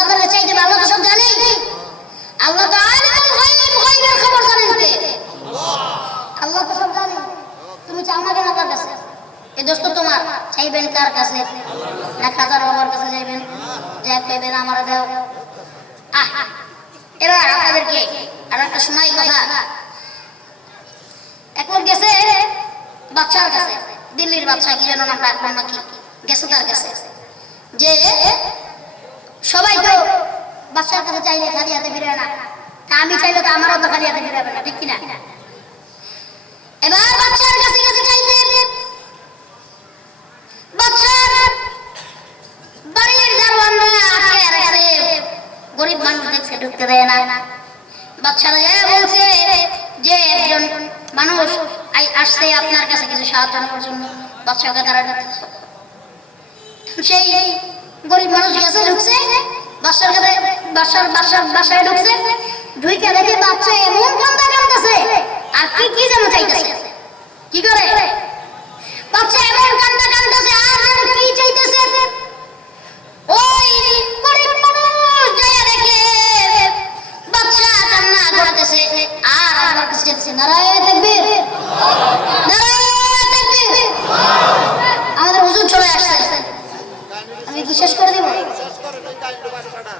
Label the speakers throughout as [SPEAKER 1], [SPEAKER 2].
[SPEAKER 1] তাদেরকে চাই দেবে আল্লাহ তো সব জানে আল্লাহ তো আলিমুল গায়ব, গায়বের খবর জানেন কে? আল্লাহ তো সব জানে তুমি চাও না কেন তার কাছে? এই দোস্ত তোমার, চাইবেন কার কাছে? না বাচ্চার কাছে দিল্লির বাচ্চা কি যেন নাম গেছে তার কাছে। যে সবাই তো বাচ্চার কাছে চাইলে খালি হাতে ফিরে না। তা আমি চাইলে তো আমারও তো খালি হাতে ফিরাবে না, ঠিক কিনা? এবার বাচ্চার কাছে কাছে চাইতে গরিব ঢুকতে দেয় না। বাচ্চারা যে একজন মানুষ আসছে আপনার কাছে কিছু সাহায্য নেওয়ার জন্য, বাচ্চাকে তারা সেই গরিব মানুষ গেছে, ঢুকছে, বাসার কাছে, বাসার বাসার, বাসায় ঢুকছে ঢুকে দেখে বাচ্চা এমন কান্দা কান্দতেছে আর কি কি যেন চাইতেছে? কি করে? বাচ্চা এমন কান্দা কান্দতেছে আর কি চাইতেছে? ওই গরিব মানুষ যাইয়া দেখে বাচ্চা কান্না করতেছে, আর আমার নারায়ণ নারায়ণ আমাদের হুজুর চলে আসছে আমি কি শেষ করে দিব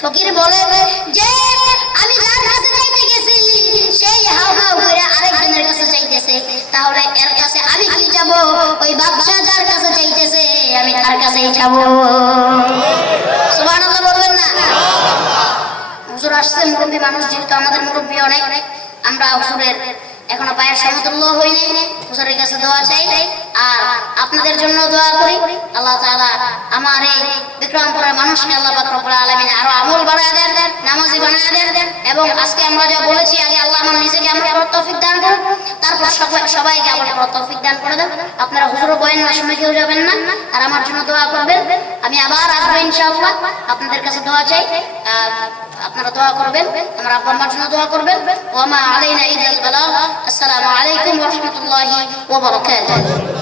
[SPEAKER 1] ফকির বলে, যে, আমি যার কাছে চাইতে গেছি, সেই হাউ হাউ করে আরেকজনের কাছে চাইতেছে। তাহলে এর কাছে আমি কি যাব? ওই বাচ্চা যার কাছে চাইতেছে, আমি তার কাছেই যাব। সুবহানাল্লাহ বলবেন না? হুজুর আসছে মুরব্বী মানুষ, যেহেতু আমাদের মুরব্বী অনেক, আমরা হুজুরের এখনও পায়ের সমতুল্য হই নাই, হুজুরের কাছে দোয়া চাই। আর আপনাদের জন্য দোয়া করি। আল্লাহ তাআলা আমার এই বিক্রমপুরের মানুষকে আল্লাহ রব্বুল আলামিন আরও আমল বাড়ায় দেন, নামাজি বানায় দেন, এবং আজকে আমরা যা বলেছি, আগে আল্লাহ আমার নিজেকে আমরা করার তৌফিক দান করুন, তারপর সবাই, সবাইকে আমল করার তৌফিক দান করে দেন। আপনারা হুজুর বয়ান না শুনে কেউ যাবেন না, আর আমার জন্য দোয়া করবেন। আমি আবার আসব ইনশাআল্লাহ, আপনাদের কাছে দোয়া চাই আপনারা দোয়া করবেন, আমার আব্বা আম্মার জন্য দোয়া করবেন। ওয়া মা আলাইনা ইল্লাল বালাগ আসসালামু আলাইকুম ওয়া রাহমাতুল্লাহি ওয়া বারাকাতুহু।